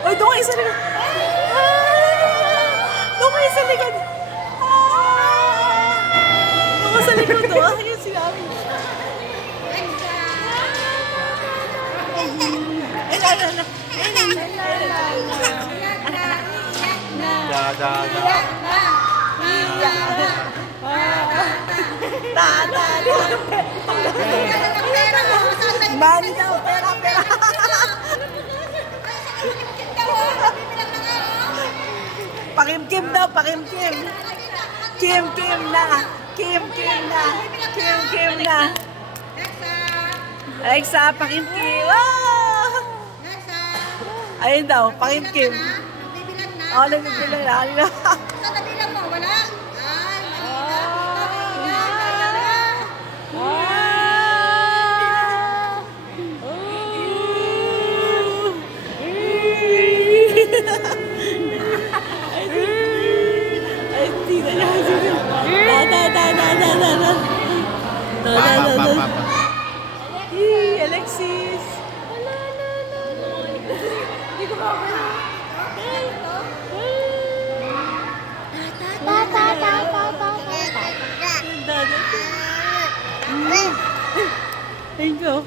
Uy, doon kayo sa likod. Doon kayo sa likod. Doon kayo sa likod. Ayun si Mami. Mali daw, pera. Pakimkim daw, pakimkim. Kim na. Alexa, pakimkim. Wow! Ayun daw, pakimkim. Oo, nagbibilang na. Sa nabilang mo, wala? Ay, Alexis. Hindi ko Ikaw.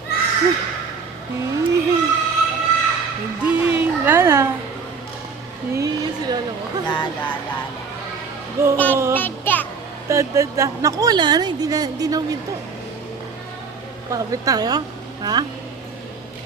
Hindi. Lala. Si Lala mo. Go. Naku, wala na. Hindi na uminto. Pabit tayo. Ha?